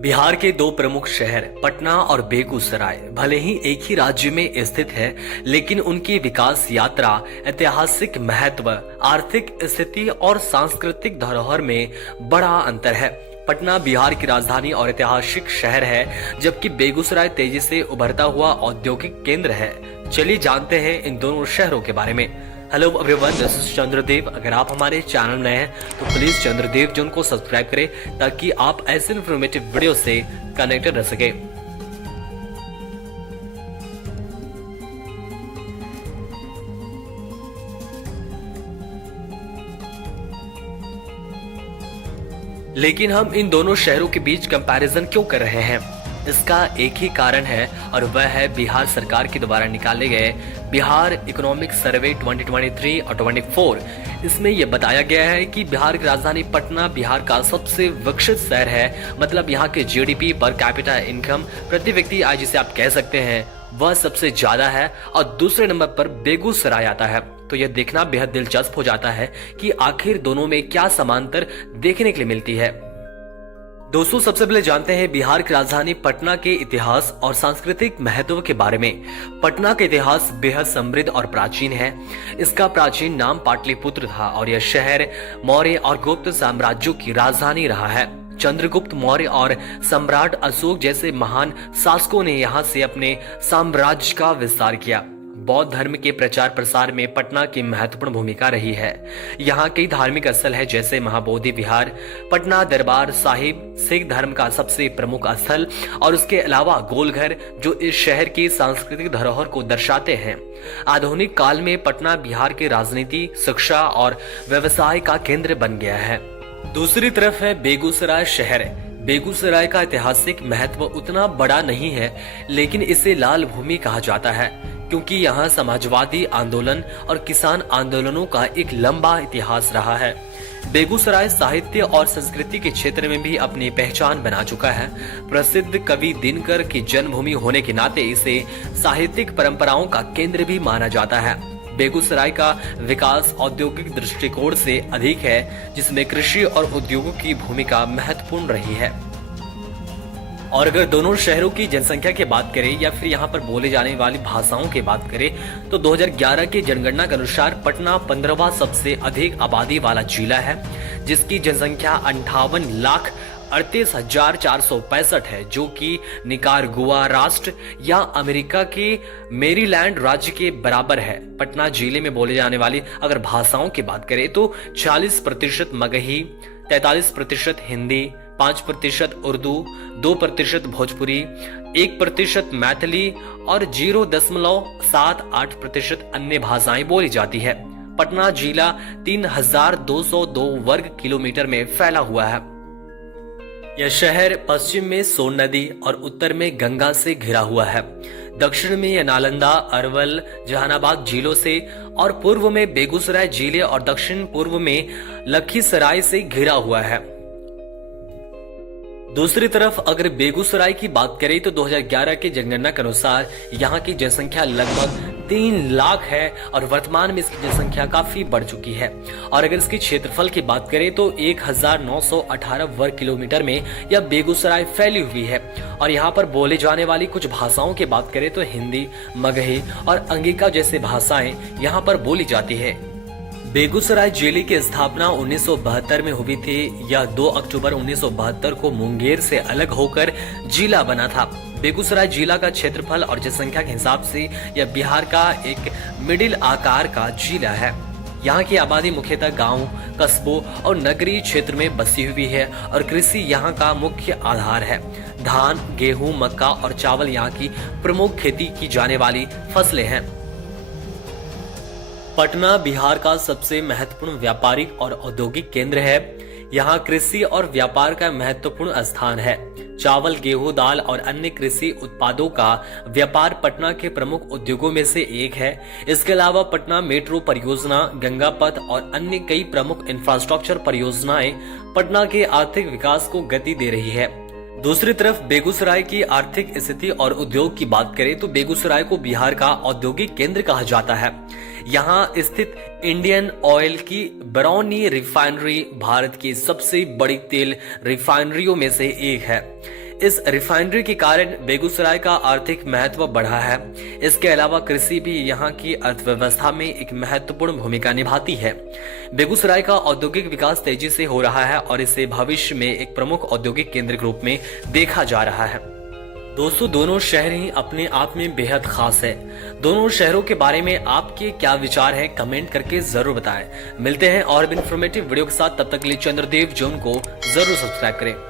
बिहार के दो प्रमुख शहर पटना और बेगूसराय भले ही एक ही राज्य में स्थित है, लेकिन उनकी विकास यात्रा, ऐतिहासिक महत्व, आर्थिक स्थिति और सांस्कृतिक धरोहर में बड़ा अंतर है। पटना बिहार की राजधानी और ऐतिहासिक शहर है, जबकि बेगूसराय तेजी से उभरता हुआ औद्योगिक केंद्र है। चलिए जानते हैं इन दोनों शहरों के बारे में। Hello everyone, this is Chandradev. अगर आप हमारे चैनल नए हैं तो प्लीज चंद्रदेव जोन को सब्सक्राइब करें ताकि आप ऐसे इन्फॉर्मेटिव वीडियो से कनेक्टेड रह सके। लेकिन हम इन दोनों शहरों के बीच कंपैरिजन क्यों कर रहे हैं? इसका एक ही कारण है और वह है बिहार सरकार के द्वारा निकाले गए बिहार इकोनॉमिक सर्वे 2023 और 24। इसमें यह बताया गया है कि बिहार की राजधानी पटना बिहार का सबसे विकसित शहर है। मतलब यहाँ के जीडीपी पर कैपिटा इनकम, प्रति व्यक्ति आय जिसे आप कह सकते हैं, वह सबसे ज्यादा है और दूसरे नंबर पर बेगूसराय आता है। तो यह देखना बेहद दिलचस्प हो जाता है कि आखिर दोनों में क्या समांतर देखने के लिए मिलती है। दोस्तों, सबसे पहले जानते हैं बिहार की राजधानी पटना के इतिहास और सांस्कृतिक महत्व के बारे में। पटना का इतिहास बेहद समृद्ध और प्राचीन है। इसका प्राचीन नाम पाटलिपुत्र था और यह शहर मौर्य और गुप्त साम्राज्यों की राजधानी रहा है। चंद्रगुप्त मौर्य और सम्राट अशोक जैसे महान शासकों ने यहाँ से अपने साम्राज्य का विस्तार किया। बौद्ध धर्म के प्रचार प्रसार में पटना की महत्वपूर्ण भूमिका रही है। यहाँ कई धार्मिक स्थल है, जैसे महाबोधि विहार, पटना दरबार साहिब सिख धर्म का सबसे प्रमुख स्थल, और उसके अलावा गोलघर जो इस शहर की सांस्कृतिक धरोहर को दर्शाते हैं। आधुनिक काल में पटना बिहार की राजनीति, शिक्षा और व्यवसाय का केंद्र बन गया है। दूसरी तरफ है बेगूसराय शहर। बेगूसराय का ऐतिहासिक महत्व उतना बड़ा नहीं है, लेकिन इसे लाल भूमि कहा जाता है क्योंकि यहाँ समाजवादी आंदोलन और किसान आंदोलनों का एक लंबा इतिहास रहा है। बेगूसराय साहित्य और संस्कृति के क्षेत्र में भी अपनी पहचान बना चुका है। प्रसिद्ध कवि दिनकर की जन्मभूमि होने के नाते इसे साहित्यिक परंपराओं का केंद्र भी माना जाता है। बेगूसराय का विकास औद्योगिक दृष्टिकोण से अधिक है, जिसमें कृषि और उद्योगों की भूमिका महत्वपूर्ण रही है। और अगर दोनों शहरों की जनसंख्या की बात करें या फिर यहाँ पर बोले जाने वाली भाषाओं की बात करें तो 2011 की जनगणना के अनुसार पटना 15वां सबसे अधिक आबादी वाला जिला है, जिसकी जनसंख्या 58,38,465 है, जो कि निकारागुआ राष्ट्र या अमेरिका के मेरीलैंड राज्य के बराबर है। पटना जिले में बोले जाने वाली अगर भाषाओं की बात करें तो 40% मगही, 43% हिंदी, 5% उर्दू, 2% भोजपुरी, 1% मैथिली और 0.78% अन्य भाषाएं बोली जाती है। पटना जिला 3,202 वर्ग किलोमीटर में फैला हुआ है। यह शहर पश्चिम में सोन नदी और उत्तर में गंगा से घिरा हुआ है। दक्षिण में यह नालंदा, अरवल, जहानाबाद जिलों से और पूर्व में बेगूसराय जिले और दक्षिण पूर्व में लखीसराय से घिरा हुआ है। दूसरी तरफ अगर बेगूसराय की बात करें तो 2011 के जनगणना के अनुसार यहाँ की जनसंख्या लगभग 3 लाख है और वर्तमान में इसकी जनसंख्या काफी बढ़ चुकी है। और अगर इसके क्षेत्रफल की बात करें तो 1918 वर्ग किलोमीटर में यह बेगूसराय फैली हुई है। और यहाँ पर बोले जाने वाली कुछ भाषाओं की बात करें तो हिंदी, मगही और अंगिका जैसे भाषाएं यहाँ पर बोली जाती है। बेगूसराय जिले की स्थापना 1972 में हुई थी। यह 2 अक्टूबर 1972 को मुंगेर से अलग होकर जिला बना था। बेगूसराय जिला का क्षेत्रफल और जनसंख्या के हिसाब से यह बिहार का एक मिडिल आकार का जिला है। यहाँ की आबादी मुख्यतः गांव, कस्बों और नगरीय क्षेत्र में बसी हुई है और कृषि यहाँ का मुख्य आधार है। धान, गेहूं, मक्का और चावल यहाँ की प्रमुख खेती की जाने वाली फसलें हैं। पटना बिहार का सबसे महत्वपूर्ण व्यापारिक और औद्योगिक केंद्र है। यहाँ कृषि और व्यापार का महत्वपूर्ण स्थान है। चावल, गेहूं, दाल और अन्य कृषि उत्पादों का व्यापार पटना के प्रमुख उद्योगों में से एक है। इसके अलावा पटना मेट्रो परियोजना, गंगा पथ और अन्य कई प्रमुख इंफ्रास्ट्रक्चर परियोजनाएं पटना के आर्थिक विकास को गति दे रही है। दूसरी तरफ बेगूसराय की आर्थिक स्थिति और उद्योग की बात करें तो बेगूसराय को बिहार का औद्योगिक केंद्र कहा जाता है। यहाँ स्थित इंडियन ऑयल की बरौनी रिफाइनरी भारत की सबसे बड़ी तेल रिफाइनरियों में से एक है। इस रिफाइनरी के कारण बेगूसराय का आर्थिक महत्व बढ़ा है। इसके अलावा कृषि भी यहाँ की अर्थव्यवस्था में एक महत्वपूर्ण भूमिका निभाती है। बेगूसराय का औद्योगिक विकास तेजी से हो रहा है और इसे भविष्य में एक प्रमुख औद्योगिक केंद्र के रूप में देखा जा रहा है। दोस्तों, दोनों शहर ही अपने आप में बेहद खास है। दोनों शहरों के बारे में आपके क्या विचार है, कमेंट करके जरूर बताएं। मिलते हैं और भी इंफॉर्मेटिव वीडियो के साथ, तब तक के लिए चंद्रदेव जोन को जरूर सब्सक्राइब करें।